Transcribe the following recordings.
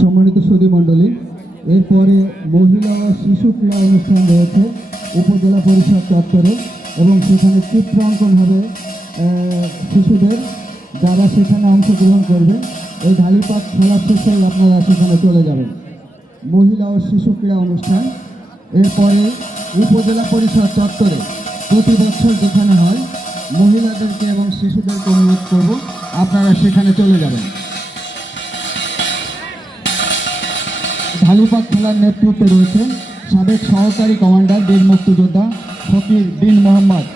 সম্মানিত সুধী মণ্ডলী, এরপরে মহিলা ও শিশু ক্রীড়া অনুষ্ঠান রয়েছে উপজেলা পরিষদ চত্বরে এবং সেখানে চিত্রাঙ্কন হবে শিশুদের, যারা সেখানে অংশগ্রহণ করবে। এই ঢালিপাত খেলা শেষে আপনারা সেখানে চলে যাবেন। মহিলা ও শিশু ক্রীড়া অনুষ্ঠান এরপরে উপজেলা পরিষদ চত্বরে প্রতি বছর যেখানে হয়, মহিলাদেরকে এবং শিশুদেরকে অনুরোধ করব আপনারা সেখানে চলে যাবেন। ঢালিপাত খেলার নেতৃত্বে রয়েছেন সাবেক সহকারী কমান্ডার বীর মুক্তিযোদ্ধা ফকির বিন মোহাম্মদ।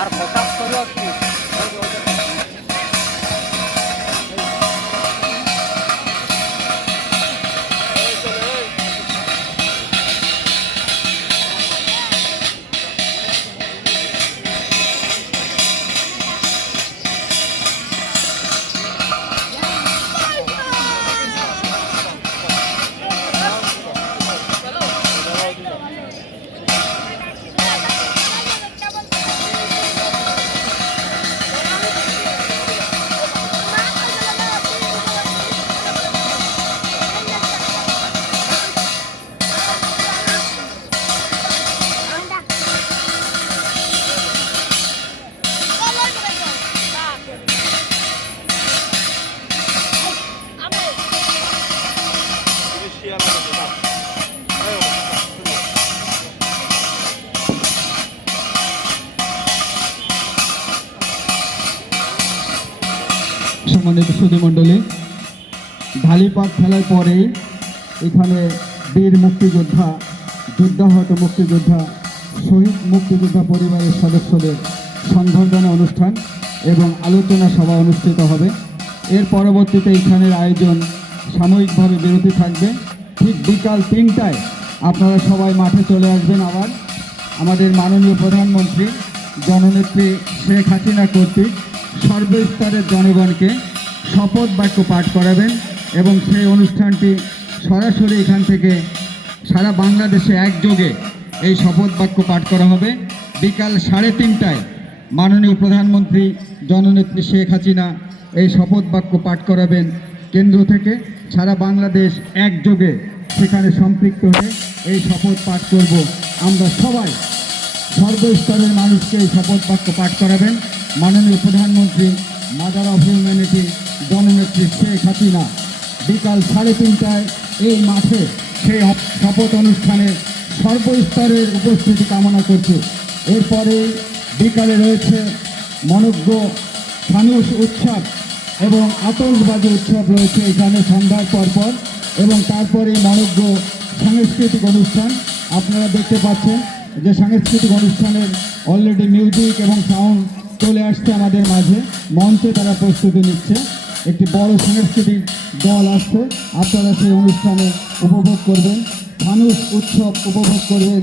আর ফোকাস করো সম্মানিত সুধী মণ্ডলী, ঢালিপাত খেলার পরেই এখানে বীর মুক্তিযোদ্ধা, যুদ্ধাহত মুক্তিযোদ্ধা, শহীদ মুক্তিযোদ্ধা পরিবারের সদস্যদের সংবর্ধনা অনুষ্ঠান এবং আলোচনা সভা অনুষ্ঠিত হবে। এর পরবর্তীতে এখানের আয়োজন সাময়িকভাবে বিরতি থাকবে। ঠিক বিকাল 3টায় আপনারা সবাই মাঠে চলে আসবেন। আবার আমাদের মাননীয় প্রধানমন্ত্রী জননেত্রী শেখ হাসিনা কর্তৃক সর্বস্তরের জনগণকে শপথ বাক্য পাঠ করাবেন এবং সেই অনুষ্ঠানটি সরাসরি এখান থেকে সারা বাংলাদেশে একযোগে এই শপথ বাক্য পাঠ করা হবে। বিকাল 3:30টায় মাননীয় প্রধানমন্ত্রী জননেত্রী শেখ হাসিনা এই শপথ বাক্য পাঠ করাবেন। কেন্দ্র থেকে সারা বাংলাদেশ একযোগে সেখানে সম্পৃক্ত হয়ে এই শপথ পাঠ করব। আমরা সবাই সর্বস্তরের মানুষকে এই শপথ বাক্য পাঠ করাবেন। মাননীয় প্রধানমন্ত্রী মাদার অফ হিউম্যানিটি জননেত্রী শেখ হাসিনা বিকাল 3:30টায় এই মাঠে সেই শপথ অনুষ্ঠানে সর্বস্তরের উপস্থিতি কামনা করছে। এরপরে বিকালে রয়েছে মনোজ্ঞ ফানুস উৎসব এবং আতশবাজি উৎসব রয়েছে এখানে সন্ধ্যার পরপর, এবং তারপরে মনোজ্ঞ সাংস্কৃতিক অনুষ্ঠান। আপনারা দেখতে পাচ্ছেন যে সাংস্কৃতিক অনুষ্ঠানের অলরেডি মিউজিক এবং সাউন্ড চলে আসছে আমাদের মাঝে। মঞ্চে তারা প্রস্তুতি নিচ্ছে, একটি বড় সাংস্কৃতিক দল আসছে। আপনারা সেই অনুষ্ঠানে উপভোগ করবেন, ফানুস উৎসব উপভোগ করবেন,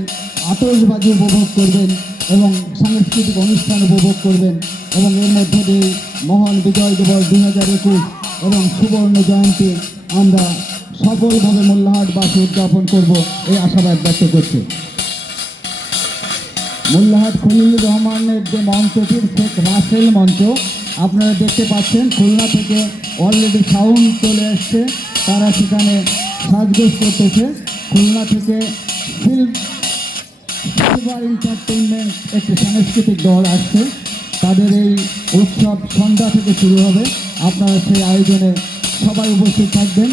আতশবাজি উপভোগ করবেন এবং সাংস্কৃতিক অনুষ্ঠান উপভোগ করবেন। এবং এর মধ্যে দিয়ে মহান বিজয় দিবস 2021 এবং সুবর্ণ জয়ন্তী আমরা সফলভাবে মোল্লাহাটবাসী উদযাপন করব এই আশাবাদ ব্যক্ত করছি। মোল্লাহাট খলিলুর রহমানের যে মঞ্চটির শেখ রাসেল মঞ্চ আপনারা দেখতে পাচ্ছেন, খুলনা থেকে অলরেডি সাউন্ড চলে এসছে, তারা সেখানে সাজগোজ করতেছে। খুলনা থেকে সিলভার এন্টারটেইনমেন্ট একটি সাংস্কৃতিক দল আসছে, তাদের এই উৎসব সন্ধ্যা থেকে শুরু হবে। আপনারা সেই আয়োজনে সবাই উপস্থিত থাকবেন।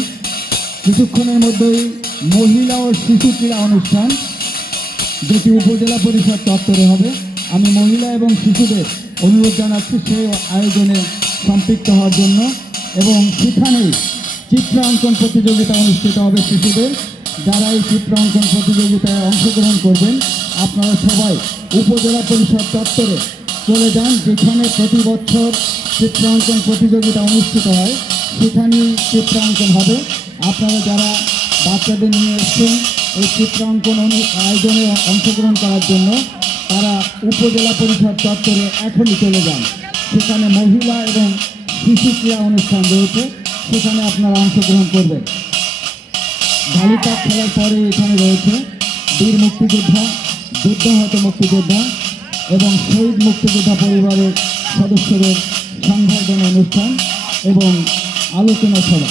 কিছুক্ষণের মধ্যেই মহিলা ও শিশু ক্রীড়া অনুষ্ঠান, যেটি উপজেলা পরিষদ চত্বরে হবে। আমি মহিলা এবং শিশুদের অনুরোধ জানাচ্ছি সেই আয়োজনে সম্পৃক্ত হওয়ার জন্য, এবং সেখানেই চিত্রাঙ্কন প্রতিযোগিতা অনুষ্ঠিত হবে শিশুদের। যারা এই চিত্রাঙ্কন প্রতিযোগিতায় অংশগ্রহণ করবেন, আপনারা সবাই উপজেলা পরিষদ চত্বরে চলে যান, যেখানে প্রতি বছর চিত্রাঙ্কন প্রতিযোগিতা অনুষ্ঠিত হয়, সেখানেই চিত্রাঙ্কন হবে। আপনারা যারা বাচ্চাদের নিয়ে এসছেন এই চিত্রাঙ্কন আয়োজনে অংশগ্রহণ করার জন্য, তারা উপজেলা পরিষদ চত্বরে এখনই চলে যান। সেখানে মহিলা এবং শিশু ক্রীড়া অনুষ্ঠান রয়েছে, সেখানে আপনারা অংশগ্রহণ করবেন। ঢালিপাক খেলার পরে এখানে রয়েছে বীর মুক্তিযোদ্ধা, যুদ্ধাহত মুক্তিযোদ্ধা এবং শহীদ মুক্তিযোদ্ধা পরিবারের সদস্যদের সংবর্ধনা অনুষ্ঠান এবং আলোচনা সভা।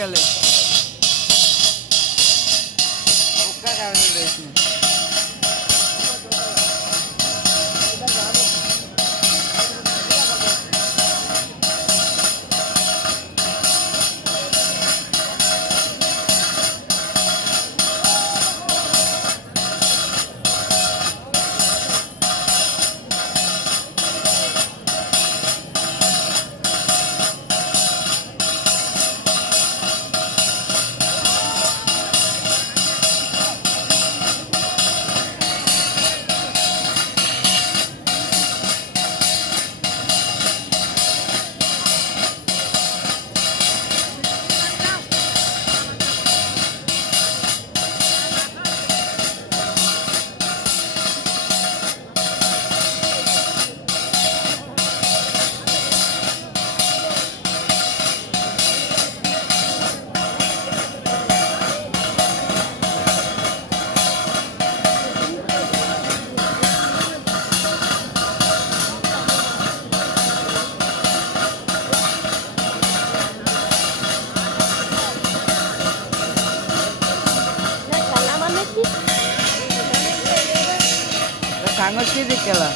Kale. Buka kami guys. Sangskriti kala.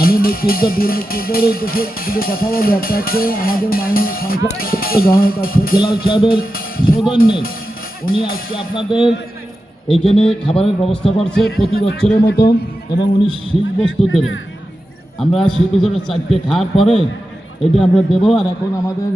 আমি মুক্তিযোদ্ধা বীর মুক্তিযোদ্ধার উদ্দেশ্যে দুটো কথা বলবো। একটা হচ্ছে আমাদের মাননীয় সাংসদ জননেতা শেখ হেলাল সাহেবের সৌজন্যে উনি আজকে আপনাদের এইখানে খাবারের ব্যবস্থা করছে প্রতি বছরের মতন, এবং উনি শীত বস্তু দেবে। আমরা শীত বছরের চারটে খাওয়ার পরে এটা আমরা দেবো। আর এখন আমাদের